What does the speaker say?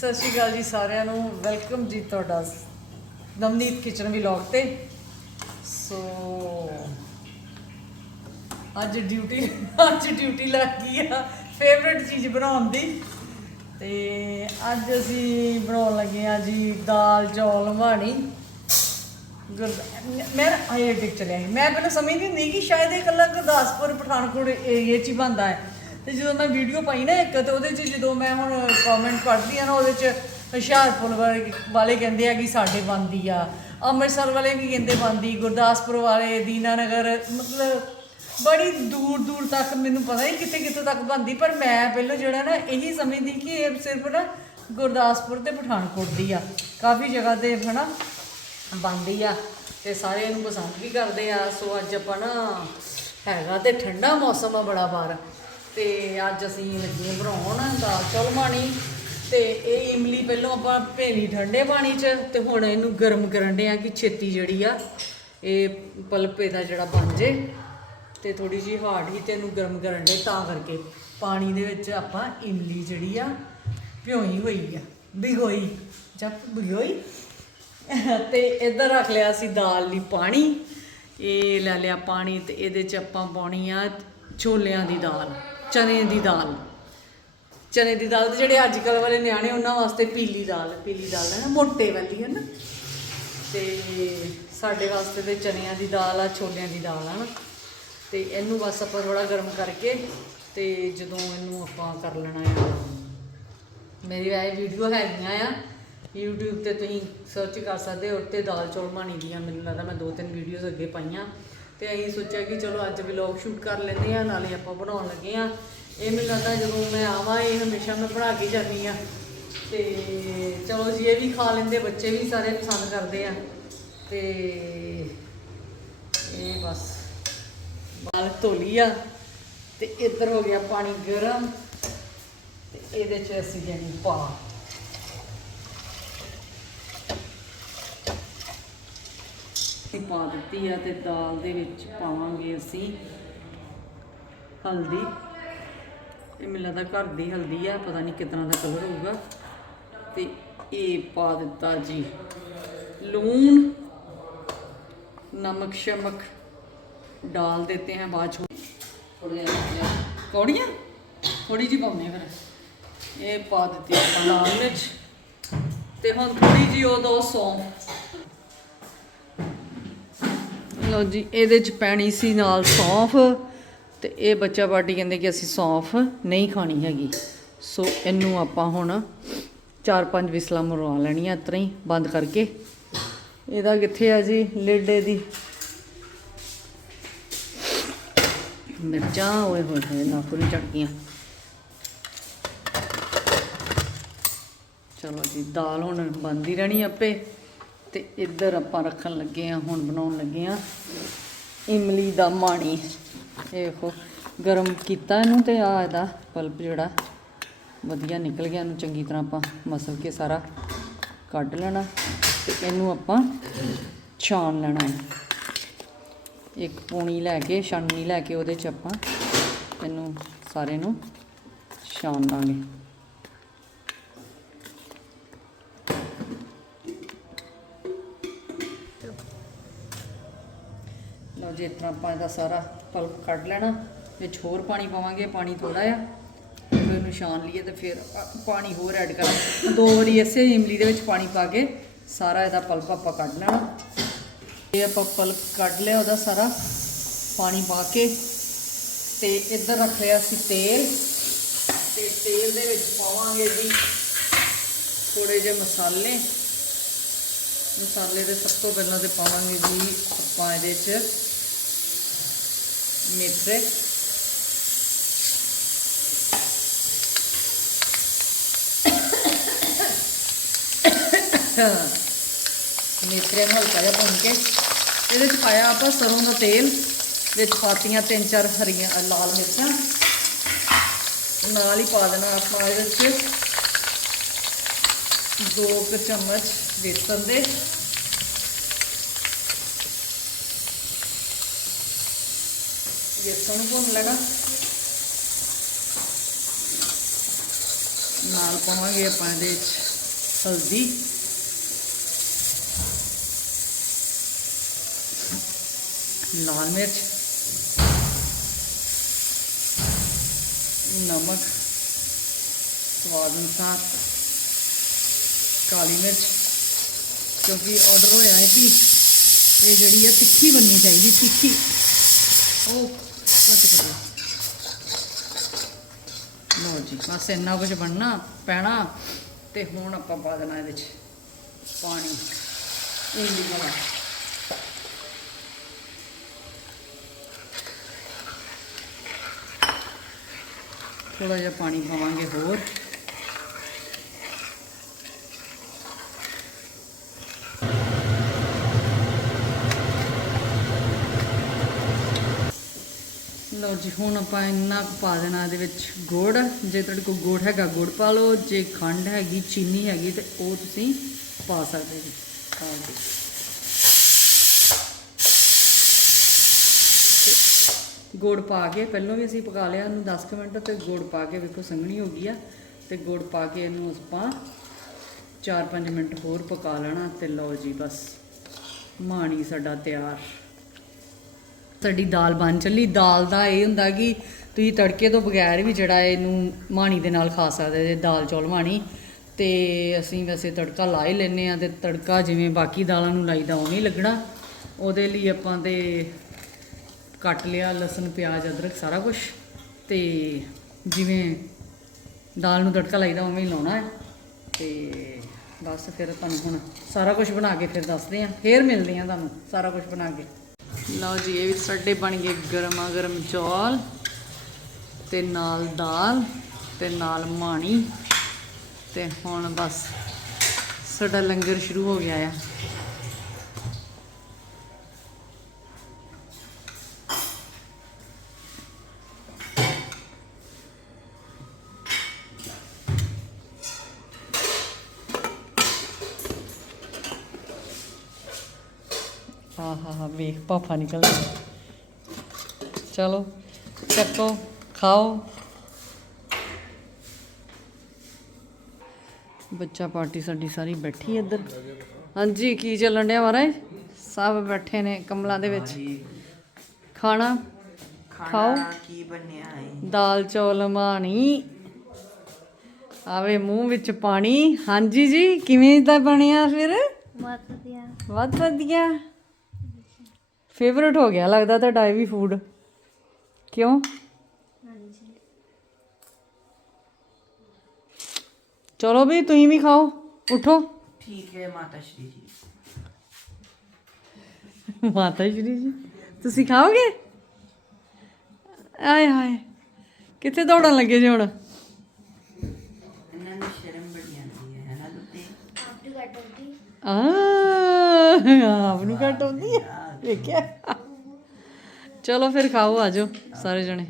ਸਤਿ ਸ਼੍ਰੀ ਅਕਾਲ ਜੀ ਸਾਰਿਆਂ ਨੂੰ। ਵੈਲਕਮ ਜੀ ਤੁਹਾਡਾ ਨਵਨੀਤ ਕਿਚਨ ਵਲੌਗ ਤੇ। ਸੋ ਅੱਜ ਡਿਊਟੀ ਅੱਜ ਡਿਊਟੀ ਲੱਗ ਗਈ ਆ ਫੇਵਰਿਟ ਚੀਜ਼ ਬਣਾਉਣ ਦੀ। ਤੇ ਅੱਜ ਅਸੀਂ ਬਣਾਉਣ ਲੱਗੇ ਆ ਜੀ ਦਾਲ ਚੌਲ ਮਾਣੀ ਗੁਰਦ- ਮੈਂ ਆਏ ਟਿਕ ਚਲਿਆ ਸੀ। ਮੈਂ ਪਹਿਲਾਂ ਸਮਝਦੀ ਨਹੀਂ ਕਿ ਸ਼ਾਇਦ ਇਹ ਇਕੱਲਾ ਗੁਰਦਾਸਪੁਰ, ਪਠਾਨਕੋਟ ਏਰੀਏ 'ਚ ਹੀ ਬਣਦਾ ਹੈ। ਤੇ ਜਦੋਂ ਮੈਂ ਵੀਡੀਓ ਪਾਈ ਨਾ ਇੱਕ, ਤੇ ਉਹਦੇ 'ਚ ਜਦੋਂ ਮੈਂ ਹੁਣ ਕਮੈਂਟ ਪੜ੍ਹਦੀ ਆ ਨਾ, ਉਹਦੇ 'ਚ ਹੁਸ਼ਿਆਰਪੁਰ ਵਾਲੇ ਵਾਲੇ ਕਹਿੰਦੇ ਆ ਕਿ ਸਾਡੇ ਬਣਦੀ ਆ। ਅੰਮ੍ਰਿਤਸਰ ਵਾਲੇ ਵੀ ਕਹਿੰਦੇ ਬਣਦੀ ਗੁਰਦਾਸਪੁਰ ਵਾਲੇ, ਦੀਨਾਨਗਰ, ਮਤਲਬ ਬੜੀ ਦੂਰ ਦੂਰ ਤੱਕ ਮੈਨੂੰ ਪਤਾ ਨਹੀਂ ਕਿੱਥੇ ਕਿੱਥੇ ਤੱਕ ਬਣਦੀ ਪਰ ਮੈਂ ਪਹਿਲਾਂ ਜਿਹੜਾ ਨਾ ਇਹੀ ਸਮਝਦੀ ਕਿ ਇਹ ਸਿਰਫ ਨਾ ਗੁਰਦਾਸਪੁਰ ਤੇ ਪਠਾਨਕੋਟ ਦੀ ਆ। ਕਾਫੀ ਜਗ੍ਹਾ ਤੇ ਹਨਾ ਬਣਦੀ ਆ, ਤੇ ਸਾਰੇ ਇਹਨੂੰ ਪਸੰਦ ਵੀ ਕਰਦੇ ਆ। ਸੋ ਅੱਜ ਆਪਾਂ ਨਾ ਹੈਗਾ ਤੇ ਠੰਡਾ ਮੌਸਮ ਆ ਬੜਾ ਬਾਹਰ ਤੇ ਅੱਜ ਅਸੀਂ ਲੱਗੇ ਬਣਾਉਣ ਦਾਲ ਚੌਲ ਮਾਣੀ ਤੇ ਇਹ ਇਮਲੀ ਪਹਿਲਾਂ ਆਪਾਂ ਭੇਲੀ ਠੰਡੇ ਪਾਣੀ 'ਚ ਤੇ ਹੁਣ ਇਹਨੂੰ ਗਰਮ ਕਰਨ ਦੇ ਆ ਕਿ ਛੇਤੀ ਜਿਹੜੀ ਆ, ਇਹ ਪਲਪੇ ਦਾ ਜਿਹੜਾ ਬਣ ਜੇ। ਤੇ ਥੋੜੀ ਜੀ ਹਾਰਡ ਹੀ ਤੇ ਇਹਨੂੰ ਗਰਮ ਕਰਨ ਦੇ ਤਾਂ ਕਰਕੇ ਪਾਣੀ ਦੇ ਵਿੱਚ ਆਪਾਂ ਇਮਲੀ ਜਿਹੜੀ ਆ ਭਿਓਈ ਹੋਈ ਆ, ਭਿਗੋਈ ਜਦ ਭਿਗੋਈ। ਤੇ ਇੱਧਰ ਰੱਖ ਲਿਆ ਸੀ ਦਾਲ ਲਈ ਪਾਣੀ। ਇਹ ਲੈ ਲਿਆ ਪਾਣੀ ਤੇ ਇਹਦੇ ਚ ਆਪਾਂ ਪਾਉਣੀ ਆ ਛੋਲਿਆਂ ਦੀ ਦਾਲ। ਚਨੇ ਦੀ ਦਾਲ। ਚਨੇ ਦੀ ਦਾਲ ਤੇ ਜਿਹੜੇ ਅੱਜ ਕੱਲ ਵਾਲੇ ਨਿਆਣੇ ਉਹਨਾਂ ਵਾਸਤੇ ਪੀਲੀ ਦਾਲ ਪੀਲੀ ਦਾਲ ਹੈ ਨਾ, ਮੋਟੇ ਵਾਲੀ ਹੈ ਨਾ। ਤੇ ਸਾਡੇ ਵਾਸਤੇ ਤੇ ਚਨਿਆਂ ਦੀ ਦਾਲ ਆ, ਛੋਲਿਆਂ ਦੀ ਦਾਲ ਆ। ਨਾ ਤੇ ਇਹਨੂੰ ਬਸ ਆਪਾਂ ਥੋੜਾ ਗਰਮ ਕਰਕੇ ਤੇ ਜਦੋਂ ਇਹਨੂੰ ਆਪਾਂ ਕਰ ਲੈਣਾ ਆ। ਮੇਰੀ ਵੈਸੇ ਵੀਡੀਓ ਹੈਗੀਆਂ ਆ। YouTube ਤੇ ਤੁਸੀਂ ਸਰਚ ਕਰ ਸਕਦੇ ਹੋ, ਉੱਤੇ ਦਾਲ ਚੌਲ ਮਾਣੀ ਦੀਆਂ। ਮੈਨੂੰ ਲੱਗਦਾ ਮੈਂ ਦੋ ਤਿੰਨ ਵੀਡੀਓਜ਼ ਅੱਗੇ ਪਾਈਆਂ। ਤੇ ਅਸੀਂ ਸੋਚਿਆ ਕਿ ਚਲੋ ਅੱਜ ਵਲੌਗ ਸ਼ੂਟ ਕਰ ਲੈਂਦੇ ਆ ਨਾਲੇ ਆਪਾਂ ਬਣਾਉਣ ਲੱਗੇ ਆ ਇਹ ਮੈਨੂੰ ਲੱਗਦਾ ਜਦੋਂ ਮੈਂ ਆਵਾਂ, ਇਹ ਹਮੇਸ਼ਾ ਮੈਂ ਬਣਾ ਕੇ ਜਾਂਦੀ ਆ ਤੇ ਚਲੋ ਜੀ, ਇਹ ਵੀ ਖਾ ਲੈਂਦੇ, ਬੱਚੇ ਵੀ ਸਾਰੇ ਪਸੰਦ ਕਰਦੇ ਆ। ਤੇ ਇਹ ਬਸ। ਬਾਲ ਧੋਲੀ ਆ, ਤੇ ਇੱਧਰ ਹੋ ਗਿਆ ਪਾਣੀ ਗਰਮ, ਤੇ ਇਹਦੇ ਚ ਅਸੀਂ ਦੇਣੀ ਪਾ। ਪਾ ਦਿੱਤੀ ਆ ਤੇ ਦਾਲ ਦੇ ਵਿੱਚ ਪਾਵਾਂਗੇ ਅਸੀਂ ਹਲਦੀ ਇਹ ਮੈਨੂੰ ਲੱਗਦਾ ਘਰ ਦੀ ਹਲਦੀ ਆ ਪਤਾ ਨਹੀਂ ਕਿਤਨਾ ਦਾ ਕਲਰ ਹੋਊਗਾ ਤੇ ਇਹ ਪਾ ਦਿੱਤਾ ਜੀ ਲੂਣ ਨਮਕ ਸ਼ਮਕ डाल देते हैं बाद छोड़ कौड़ियाँ ਥੋੜੀ ਜਿਹੀ ਪਾਉਂਦੇ ਆ ਫਿਰ ਇਹ ਪਾ ਦਿੱਤੀ ਆਪਾਂ ਲਾਲ ਮਿਰਚ ਤੇ ਹੁਣ ਥੋੜੀ ਜਿਹੀ ਉਹ ਲਓ ਜੀ, ਇਹਦੇ ਚ ਪੈਣੀ ਸੀ ਨਾਲ ਸੌਂਫ ਤੇ ਇਹ ਬੱਚਾ ਪਾਰਟੀ ਕਹਿੰਦੇ ਕਿ ਅਸੀਂ ਸੌਂਫ ਨਹੀਂ ਖਾਣੀ ਹੈਗੀ। ਸੋ ਇਹਨੂੰ ਆਪਾਂ ਹੁਣ ਚਾਰ ਪੰਜ ਵਿਸਲਾਂ ਮਰਵਾ ਲੈਣੀਆਂ ਇਸ ਹੀ, ਬੰਦ ਕਰਕੇ। ਇਹਦਾ ਕਿੱਥੇ ਆ ਜੀ, ਲੇਡੇ ਦੀ? ਮਿਰਚਾਂ, ਓਏ ਹੋਏ ਹੋਏ ਨਾ ਪੂਰੀ ਗਈਆਂ। ਚਲੋ ਜੀ, ਦਾਲ ਹੁਣ ਬੰਦੀ ਰਹਿਣੀ ਆਪੇ। ਤੇ ਇੱਧਰ ਆਪਾਂ ਰੱਖਣ ਲੱਗੇ ਆ ਹੁਣ ਬਣਾਉਣ ਲੱਗੇ ਆ ਇਮਲੀ ਦਾ ਮਾਣੀ। ਇਹ ਦੇਖੋ ਗਰਮ ਕੀਤਾ ਇਹਨੂੰ ਤੇ ਆ ਇਹਦਾ ਪਲਪ ਜਿਹੜਾ ਵਧੀਆ ਨਿਕਲ ਗਿਆ ਇਹਨੂੰ ਚੰਗੀ ਤਰ੍ਹਾਂ ਆਪਾਂ ਮਸਲ ਕੇ ਸਾਰਾ ਕੱਢ ਲੈਣਾ ਤੇ ਇਹਨੂੰ ਆਪਾਂ ਛਾਣ ਲੈਣਾ ਹੈ। ਇੱਕ ਪੂਣੀ ਲੈ ਕੇ, ਛਾਨਣੀ ਲੈ ਕੇ ਉਹਦੇ ਚ ਆਪਾਂ ਇਹਨੂੰ ਸਾਰੇ ਨੂੰ ਛਾਣ ਲਾਂਗੇ ਜੀ ਇਸ ਤਰ੍ਹਾਂ ਆਪਾਂ ਇਹਦਾ ਸਾਰਾ ਪਲਪ ਕੱਢ ਲੈਣਾ, ਵਿੱਚ ਹੋਰ ਪਾਣੀ ਪਾਵਾਂਗੇ, ਪਾਣੀ ਥੋੜਾ ਆ ਫਿਰ ਇਹਨੂੰ ਛਾਣ ਲਈਏ ਤੇ ਫਿਰ ਪਾਣੀ ਹੋਰ ਐਡ ਕਰਾਂਗੇ। ਦੋ ਵਾਰੀ ਇਸੇ ਇਮਲੀ ਦੇ ਵਿੱਚ ਪਾਣੀ ਪਾ ਕੇ ਸਾਰਾ ਇਹਦਾ ਪਲਪ ਆਪਾਂ ਕੱਢ ਲੈਣਾ। ਇਹ ਆਪਾਂ ਪਲਪ ਕੱਢ ਲਿਆ ਉਹਦਾ ਸਾਰਾ, ਪਾਣੀ ਪਾ ਕੇ, ਤੇ ਇੱਧਰ ਰੱਖ ਲਿਆ ਸੀ ਤੇਲ, ਤੇ ਤੇਲ ਦੇ ਵਿੱਚ ਪਾਵਾਂਗੇ ਜੀ ਥੋੜੇ ਜਿਹੇ ਮਸਾਲੇ। ਮਸਾਲੇ ਦੇ ਸਭ ਤੋਂ ਪਹਿਲਾਂ ਤੇ ਪਾਵਾਂਗੇ ਜੀ ਆਪਾਂ ਇਹਦੇ 'ਚ ਮੇਥਰੇ ਮੇਥਰੇ ਨੂੰ ਹਲਕਾ ਜਿਹਾ ਭੁੰਨ ਕੇ ਇਹਦੇ 'ਚ ਪਾਇਆ ਆਪਾਂ ਸਰੋਂ ਦਾ ਤੇਲ, ਵਿੱਚ ਪਾਤੀਆਂ ਤਿੰਨ ਚਾਰ ਹਰੀਆਂ ਲਾਲ ਮਿਰਚਾਂ। ਨਾਲ ਹੀ ਪਾ ਦੇਣਾ ਆਪਾਂ ਇਹਦੇ 'ਚ ਦੋ ਕੁ ਚਮਚ ਬੇਸਨ ਦੇ। ਬੇਸਨ ਨੂੰ ਭੁੰਨ ਲੈਣਾ ਨਾਲ ਪਾਵਾਂਗੇ ਆਪਾਂ ਇਹਦੇ ਵਿੱਚ ਹਲਦੀ ਲਾਲ ਮਿਰਚ ਨਮਕ ਸਵਾਦ ਅਨੁਸਾਰ ਕਾਲੀ ਮਿਰਚ ਕਿਉਂਕਿ ਆਰਡਰ ਹੋਇਆ ਹੈ ਵੀ ਇਹ ਜਿਹੜੀ ਹੈ ਤਿੱਖੀ ਬਣਨੀ ਕਰੋ ਜੀ, ਬਸ ਇੰਨਾ ਕੁਝ ਬਣਨਾ, ਪੈਣਾ, ਤੇ ਹੁਣ ਆਪਾਂ ਪਾ ਦੇਣਾ ਇਹਦੇ ਚ ਪਾਣੀ। ਇੰਨੀ ਵਾਲਾ ਥੋੜਾ ਜਿਹਾ ਪਾਣੀ ਪਾਵਾਂਗੇ ਹੋਰ। ਲਓ ਜੀ, ਹੁਣ ਆਪਾਂ ਇੰਨਾ ਕੁ ਪਾ ਦੇਣਾ ਇਹਦੇ ਵਿੱਚ ਗੁੜ। ਜੇ ਤੁਹਾਡੇ ਕੋਲ ਗੁੜ ਹੈਗਾ, ਗੁੜ ਪਾ ਲਓ। ਜੇ ਖੰਡ ਹੈਗੀ, ਚੀਨੀ ਹੈਗੀ, ਤੇ ਉਹ ਤੁਸੀਂ ਪਾ ਸਕਦੇ ਜੀ ਆਹ ਜੀ ਗੁੜ ਪਾ ਕੇ ਪਹਿਲਾਂ ਵੀ ਅਸੀਂ ਪਕਾ ਲਿਆ, ਇਹਨੂੰ 10 ਕੁ ਮਿੰਟ ਤੇ ਗੁੜ ਪਾ ਕੇ ਵੇਖੋ ਸੰਘਣੀ ਹੋ ਗਈ ਆ। ਤੇ ਗੁੜ ਪਾ ਕੇ ਇਹਨੂੰ ਆਪਾਂ 4-5 ਮਿੰਟ ਹੋਰ ਪਕਾ ਲੈਣਾ ਤੇ ਲਓ ਜੀ, ਬਸ। ਮਾਣੀ ਸਾਡਾ ਤਿਆਰ। ਸਾਡੀ ਦਾਲ ਬਣ ਚੱਲੀ। ਦਾਲ ਦਾ ਇਹ ਹੁੰਦਾ ਕਿ ਤੁਸੀਂ ਤੜਕੇ ਤੋਂ ਬਗੈਰ ਵੀ ਜਿਹੜਾ ਇਹਨੂੰ ਮਾਣੀ ਦੇ ਨਾਲ ਖਾ ਸਕਦੇ ਜੇ, ਦਾਲ ਚੌਲ ਮਾਣੀ। ਤੇ ਅਸੀਂ ਵੈਸੇ ਤੜਕਾ ਲਾ ਹੀ ਲੈਨੇ ਆ ਤੇ ਤੜਕਾ ਜਿਵੇਂ ਬਾਕੀ ਦਾਲਾਂ ਨੂੰ ਲਾਈਦਾ ਉਵੇਂ ਹੀ ਲੱਗਣਾ। ਉਹਦੇ ਲਈ ਆਪਾਂ ਤੇ ਕੱਟ ਲਿਆ ਲਸਣ, ਪਿਆਜ਼, ਅਦਰਕ ਸਾਰਾ ਕੁਝ ਤੇ ਜਿਵੇਂ ਦਾਲ ਨੂੰ ਤੜਕਾ ਲਾਈਦਾ ਉਵੇਂ ਹੀ ਲਾਉਣਾ ਹੈ। ਤੇ ਬਸ ਫਿਰ ਤੁਹਾਨੂੰ ਹੁਣ ਸਾਰਾ ਕੁਝ ਬਣਾ ਕੇ ਫਿਰ ਦੱਸਦੇ ਆ ਫੇਰ ਮਿਲਦੇ ਆ ਤੁਹਾਨੂੰ ਸਾਰਾ ਕੁਝ ਬਣਾ ਕੇ। ਲਓ ਜੀ, ਇਹ ਵੀ ਸਾਡੇ ਬਣ ਗਏ ਗਰਮਾ ਗਰਮ ਚੌਲ ਤੇ ਨਾਲ ਦਾਲ ਤੇ ਨਾਲ ਮਾਣੀ ਤੇ ਹੁਣ ਬਸ ਸਾਡਾ ਲੰਗਰ ਸ਼ੁਰੂ ਹੋ ਗਿਆ ਆ। ਹਾਂ ਹਾਂ ਹਾਂ ਵੇਖ ਪਾਪਾ ਨਿਕਲ ਚਲੋ ਚੱਕੋ ਖਾਓ। ਬੱਚਾ ਪਾਰਟੀ ਸਾਡੀ ਸਾਰੀ ਬੈਠੀ ਹੈ ਇੱਧਰ। ਹਾਂਜੀ ਕੀ ਚੱਲਣ ਡਿਆ ਮਹਾਰਾਜ? ਸਭ ਬੈਠੇ ਨੇ ਕਮਲਾਂ ਦੇ ਵਿੱਚ। ਖਾਣਾ? ਖਾਓ। ਖਾਣਾ ਕੀ ਬਣਿਆ ਹੈ? ਦਾਲ ਚੌਲ ਮਾਣੀ। ਆਵੇ ਮੂੰਹ ਵਿੱਚ ਪਾਣੀ। ਹਾਂਜੀ ਜੀ ਕਿਵੇਂ ਦਾ ਬਣਿਆ ਫਿਰ? ਬਹੁਤ ਵਧੀਆ। ਬਹੁਤ ਵਧੀਆ। ਫੇਵਰਟ ਹੋ ਗਿਆ ਲੱਗਦਾ ਤੁਹਾਡਾ ਇਹ ਵੀ ਫੂਡ ਕਿਉਂ? ਹਾਂਜੀ। ਚਲੋ ਵੀ ਤੁਸੀਂ ਵੀ ਖਾਓ। ਉਠੋ। ਠੀਕ ਹੈ ਮਾਤਾ ਸ਼੍ਰੀ ਜੀ। ਮਾਤਾ ਸ਼੍ਰੀ ਜੀ ਤੁਸੀਂ ਖਾਓਗੇ? ਆਏ ਹਾਏ ਕਿੱਥੇ ਦੌੜਨ ਲੱਗੇ ਜੀ ਹੁਣ? ਇਹਨਾਂ ਨੂੰ ਸ਼ਰਮ ਬੜੀ ਆਉਂਦੀ ਹੈ ਨਾ ਦੁੱਤੇ ਆਪ ਟੂ ਕੱਟ ਹੋਤੀ ਆ ਆਪ ਨੂੰ ਘੱਟ ਆਉਂਦੀ ਹੈ। ਵੇਖਿਆ ਚਲੋ ਫਿਰ ਖਾਓ ਆਜੋ ਸਾਰੇ ਜਣੇ।